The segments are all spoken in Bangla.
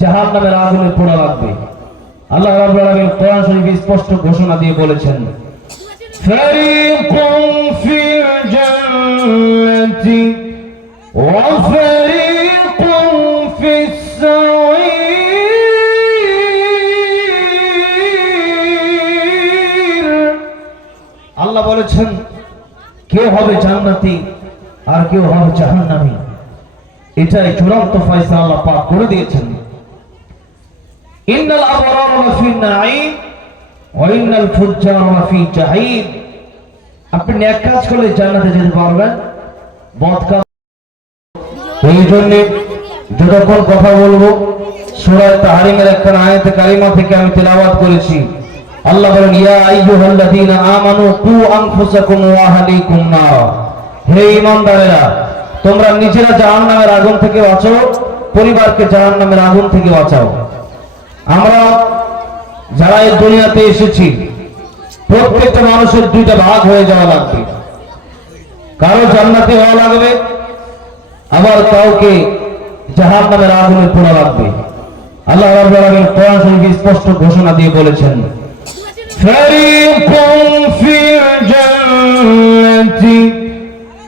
জাহান নামের আগুনে পোড়া লাগবে। আল্লাহ রাব্বুল আলামিন কোরআন শরীফে স্পষ্ট ঘোষণা দিয়ে বলেছেন, ফারিকুম ফিল জান্নাতি ওয়া ফারিকুম ফিস আল্লাহ বলেছেন কেউ হবে জান্নাতি আর কেউ হবে জাহান্নামী? এটাই চূড়ান্ত ফয়সালা আল্লাহ পাক করে দিয়েছেন। ইন্নাল আবরার নাঈম ওয়া ইন্নাল ফুজ্জার জাহিম। আপনি নেক কাজ করলে জান্নাতে যেতে পারবেন, বদ এই জন্য যতক্ষণ কথা বলব সূরা তাহরিমের একটা আয়াতে কারিমা থেকে আমি তেলাওয়াত করেছি। আল্লাহ বলেন, ইয়া আইয়ুহাল্লাযীনা আমানু কু আনফুসাকুম ওয়া আহলিকুম নার। হে ঈমানদারেরা, তোমরা নিজেরা জাহান্নামের আগুন থেকে বাঁচো পরিবারকে জাহান্নামের আগুন থেকে বাঁচাও। আমরা যারা এই দুনিয়াতে এসেছি, প্রত্যেকটা মানুষের দুইটা ভাগ হয়ে যাওয়া লাগবে। কারও জান্নাতে হওয়া লাগবে, আবার কাউকে জাহান নামের আগুনে পোড়া লাগবে। আল্লাহ রাব্বুল কোরআন শরীফে স্পষ্ট ঘোষণা দিয়ে বলেছেন, ফারিকুম ফিল জান্নাতি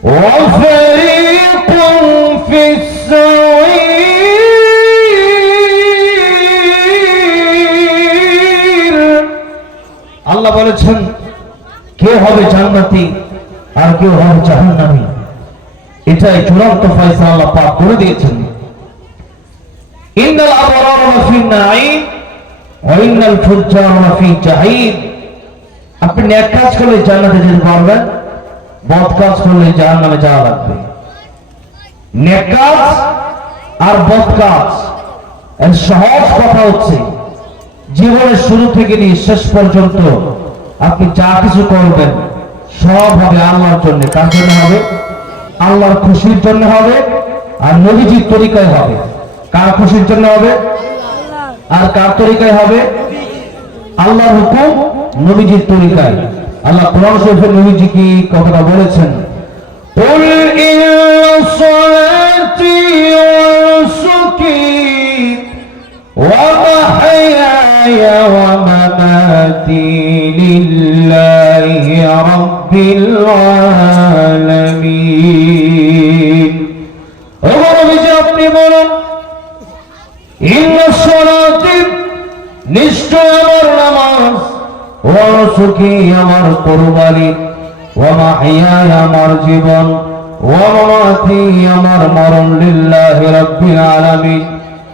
ওয়া ফারিকুম ফিস সাঈর আল্লাহ বলেছেন, কে হবে জান্নাতি আর কেউ হবে জাহান্নামী? এটাই চূড়ান্ত ফয়সালা আল্লাহ পাক করে দিয়েছেন। ইন্নাল আবরার লাফি নাঈম ওয়া ইন্নাল ফুজ্জার লাফি জাহিম আপনি নেক কাজ করলে জান্নাতে যেতে পারবেন, বদ কাজ করলে জাহান্নামে যাওয়া লাগবে। নেক কাজ আর বদ কাজ, এর সহজ কথা হচ্ছে জীবনের শুরু থেকে নিয়ে শেষ পর্যন্ত আপনি যা কিছু করবেন সব হবে আল্লাহর জন্য কার জন্য হবে আল্লাহর খুশির জন্য হবে আর নবীজির তরিকায় হবে কার খুশির জন্য হবে আর কার তরিকায় হবে আল্লাহর হুকুম নবীজির তরিকায় আল্লাহ কোরআন শরীফে নবীজি কি কথাটা বলেছেন قل إن لله رب العالمين ওমর বিজয় আপনি বলুন ইন্ন সলাতি নিশ্চয় আমার নামাজ ও সুখী আমার কোরবানি ও মাহিয়ায় আমার জীবন ও মামাতি আমার মরণ লিল্লাহি রাব্বিল আলামিন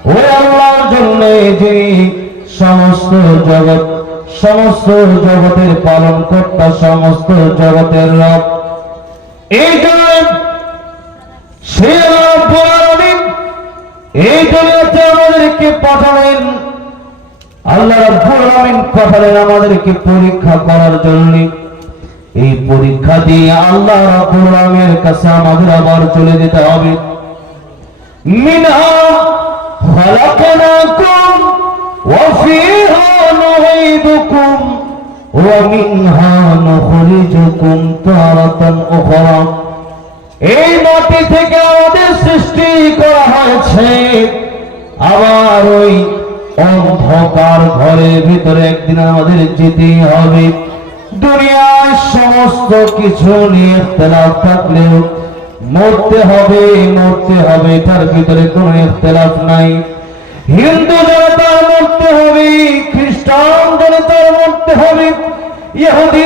ও আল্লাহর জন্য যিনি সমস্ত জগৎ সমস্ত জগতের পালন কর্তা সমস্ত জগতের রব। এই আমাদেরকে পরীক্ষা করার জন্য। এই পরীক্ষা দিয়ে আল্লাহ রাব্বুল কাছে আমাদের আবার চলে যেতে হবে। ওয়া মিনহা নুখরিজুকুম তারাতান উখরা এই মাটি থেকে আমাদের সৃষ্টি করা হয়েছে। আবার ওই অন্ধকার ঘরের ভিতরে একদিন আমাদের যেতেই হবে। দুনিয়ার সমস্ত কিছু নিয়ে ইখতিলাফ থাকলেও মরতে হবে মরতে হবে তার ভিতরে কোনো ইখতিলাফ নাই। হিন্দু জনতার মরতে হবে খ্রিস্টান জনতার মরতে হবে। ইহুদি